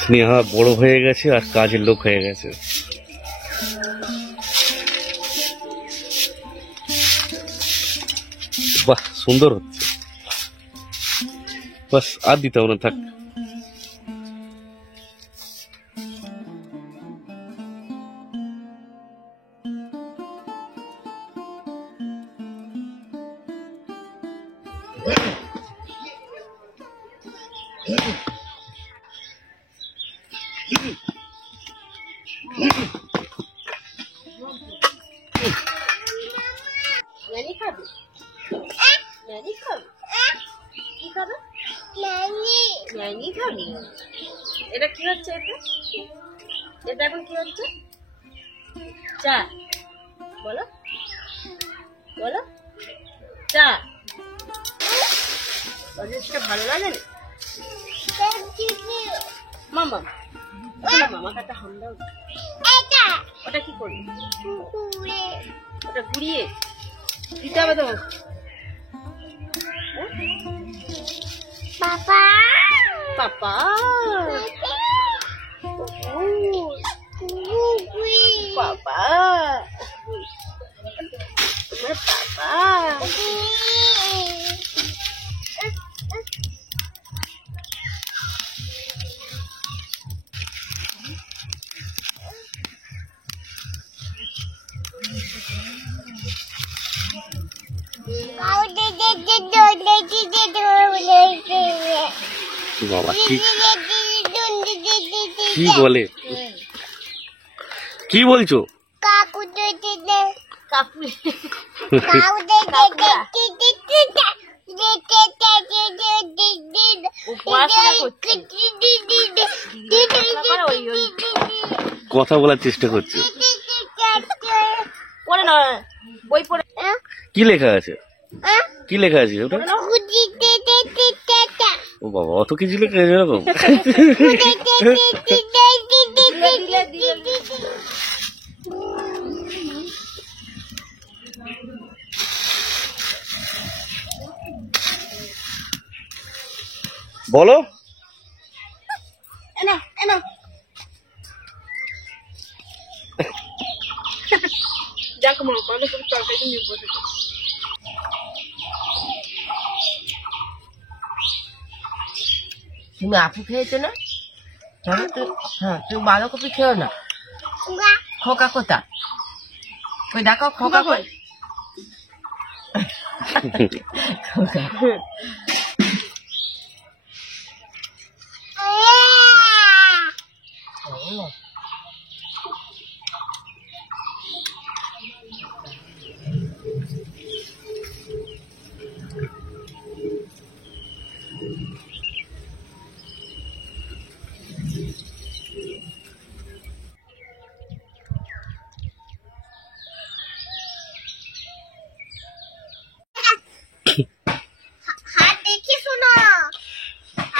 স্নেহা বড় হয়ে গেছে আর কাজের লোক হয়ে গেছে। বাহ, সুন্দর হচ্ছে। বাস, আর দিতে হবে না, থাক। এটা কি হচ্ছে? এটা এখন কি হচ্ছে? চা বলো, বলো চা। জিনিসটা ভালো লাগে না মামা। মামাকে একটা হাম দাও। ওটা কি করি? ওটা ঘুরিয়ে দিতে হবে তোমার। পাপা পাপা পাপা তোমার পাপা। বাবা কি বলে? কি বলছো? কথা বলার চেষ্টা করছে। কি লেখা আছে? কি লেখা আছে ওটা? ও বাবা, অত কিছু লেখা আছে এরকম? বলো। যাক মা, তাহলে তুমি তরকারি নিয়ে বসে। তুমি আপু খেয়েছো না? হ্যাঁ, তুমি বাঁধাকপি খেও না। খোকা কোথা? ওই দেখো খোকা কই।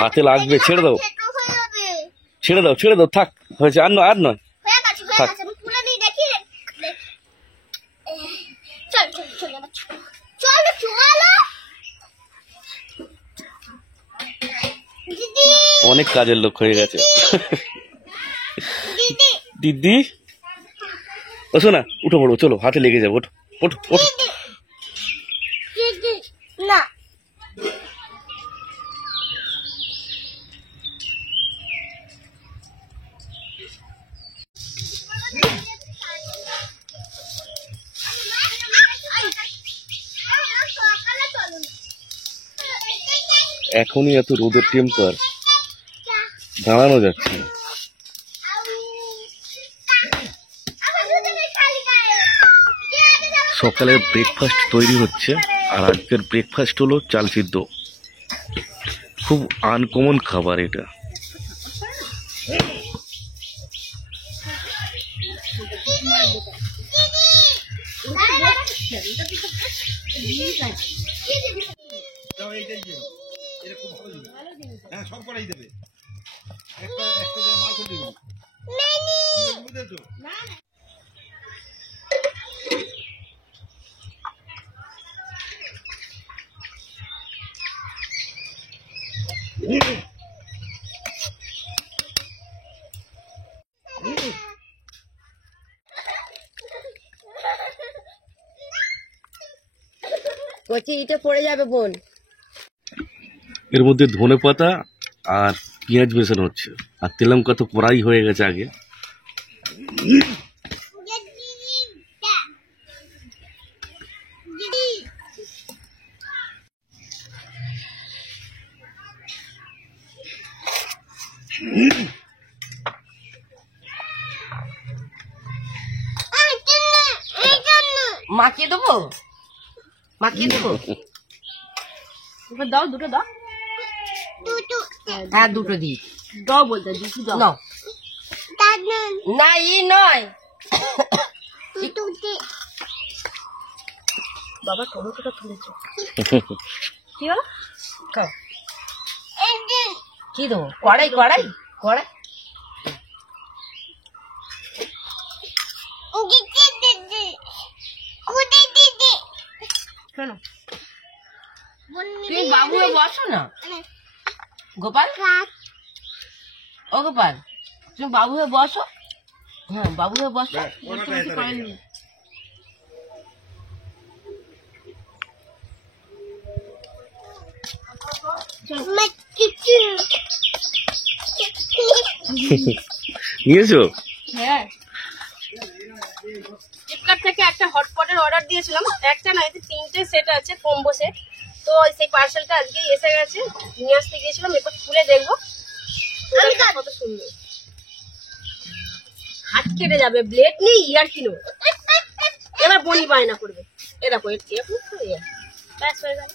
হাতে লাগবে, ছেড়ে দাও, ছেড়ে দাও, ছেড়ে দাও, থাক, হয়েছে, আর নয়, আর নয়, থাক। অনেক কাজের লোক হয়ে গেছে। দিদি ও শোনা, উঠো পড়ো, চলো, হাতে লেগে যাবো, ওঠো ওঠো ওঠো। না এখনই এত রোদের টেম্পার, দাঁড়ানো যাচ্ছে না। সকালের ব্রেকফাস্ট তৈরি হচ্ছে, আর আজকের ব্রেকফাস্ট হলো চাল সিদ্ধ। খুব আনকমন খাবার এটা। সব করাই দেবে, একটা মাল করে দেবে। কচি ইটে পড়ে যাবে বোন। এর মধ্যে ধনে পাতা আর পেঁয়াজ মেশানো হচ্ছে, আর তেলঙ্কা তো কড়াই হয়ে গেছে আগে। মাখিয়ে দেবো, মাখিয়ে দেবো। এবার দাও, দুটো দাও। হ্যাঁ দুটো দিই। দাও বলতে, দুটো দাও। নাও। না ই নয়। বাবা টমেটোটা তুলেছো। কি হলো? খাও। কি দেবো? কড়াই কড়াই কড়াই। শোনো, তুমি বাবু হয়ে বসো না। গোপাল, ও গোপাল, তুমি বাবু হয়ে বসো। হ্যাঁ বাবু হয়ে বসো। নিয়েছো? হ্যাঁ, ফ্লিপকার্ট থেকে একটা হটপটের অর্ডার দিয়েছিলাম। একটা না, এতে 3টে সেট আছে, কম্বো সেট। তো সেই পার্সেলটা আজকে এসে গেছে, নিয়ে আসতে গিয়েছিলাম। এরপর খুলে দেখবো কত সুন্দর। হাত কেটে যাবে, ব্লেড নেই, ইয়ার কিনো। এবার বনি বায়না করবে। এ দেখো, ব্যাস হয়ে গেল।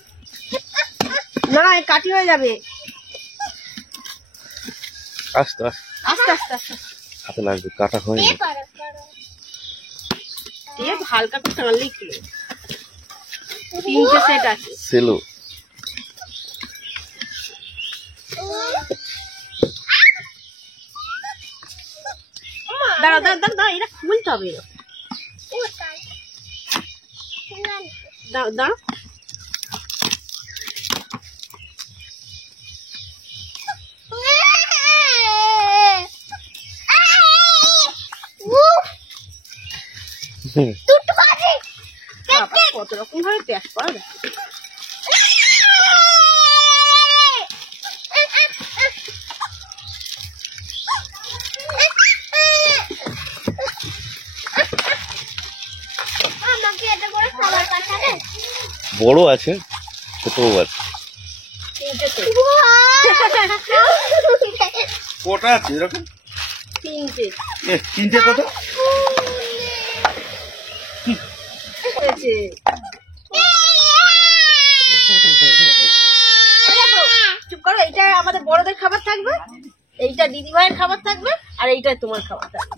না, কাটি হয়ে যাবে। আস্তে আস্তে আস্তে আস্তে আস্তে হাতে লাগবে, কাটা হয়নি। টেপ হালকা করে টানলেই খুলে। 3টে সেট আছে। সেলো দাঁড়া দাঁড়া দাঁড়া দাঁড়া, এটা খুলতে হবে। দাঁড়া দাঁড়া, বাবা, কত রকম ভাবে প্যাক করা যায়। বড় আছে, ছোটও আছে। 3টে সেট, কটা আছে এরকম? 3টে 3টে কত? হয়েছে। চুপ করো, এইটা আমাদের বড়দের খাবার থাকবে, এইটা দিদি ভাইয়ের খাবার থাকবে, আর এইটা তোমার খাবার থাকবে।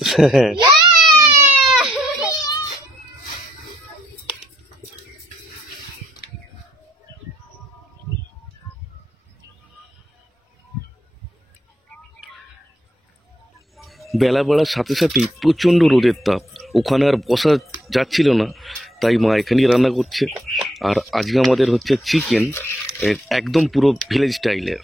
বেলা বেলার সাথে সাথেই প্রচণ্ড রোদের তাপ, ওখানে আর বসা যাচ্ছিল না, তাই মা এখানেই রান্না করছে। আর আজকে আমাদের হচ্ছে চিকেন, একদম পুরো ভিলেজ স্টাইলের।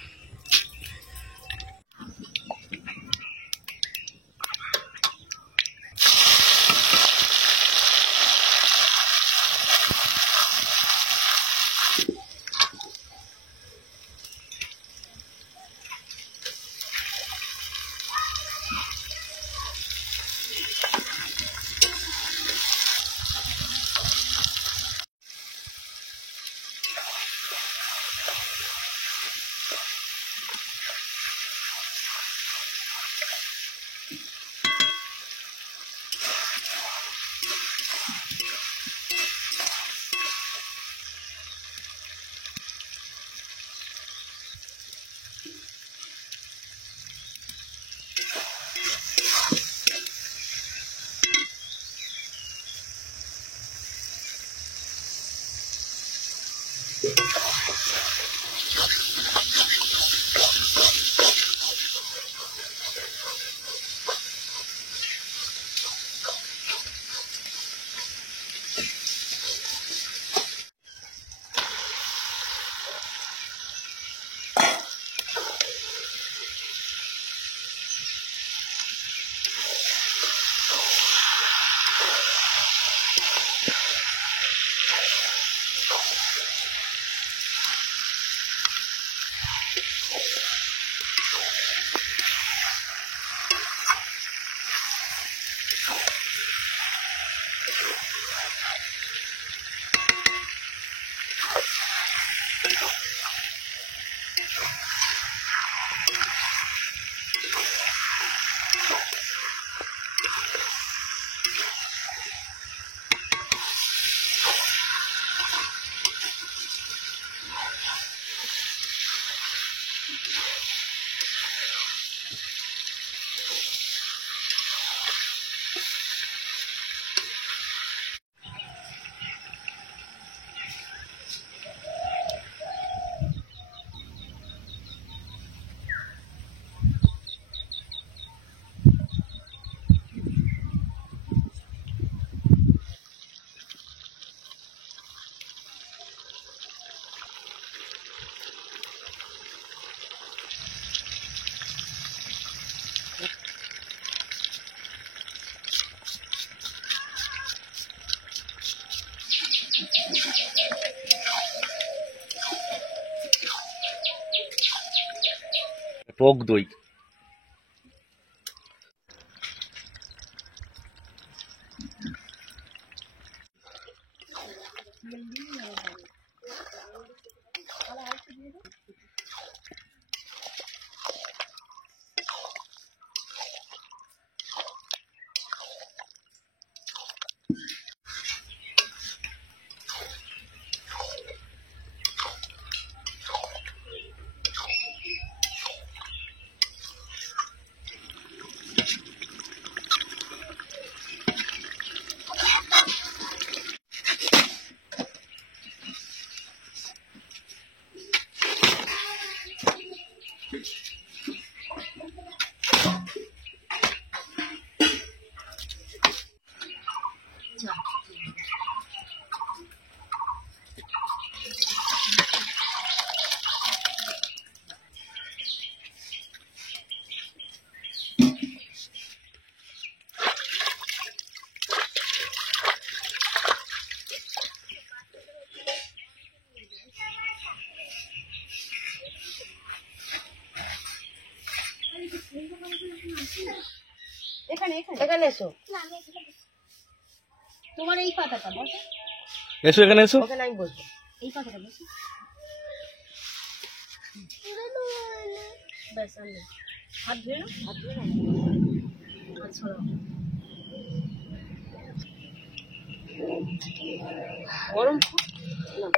টক দই। এখানে এখানে এখানে এসো, তোমার এই পাতাটা বসো, এসো এখানে এসো। ওখানে আমি বসবো। এই পাতাটা বসো। ব্যাস আর নেই। হাত ধুয়ে নাও, হাত ধুয়ে নাও, হাত ছড়াও। গরম খুব না।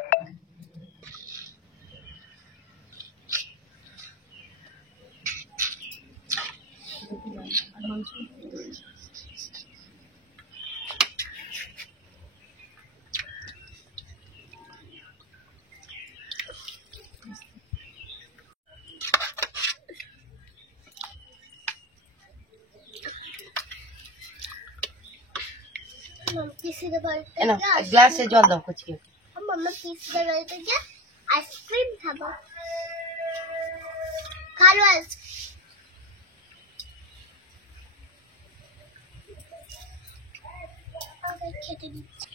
আর মাংস এনো, গ্লাসে জল দাও কুচকে। মাম্মা পিসিদের বাড়িতে গিয়ে আইসক্রিম খাবো, কালো আইসক্রিম খেতে দিচ্ছি।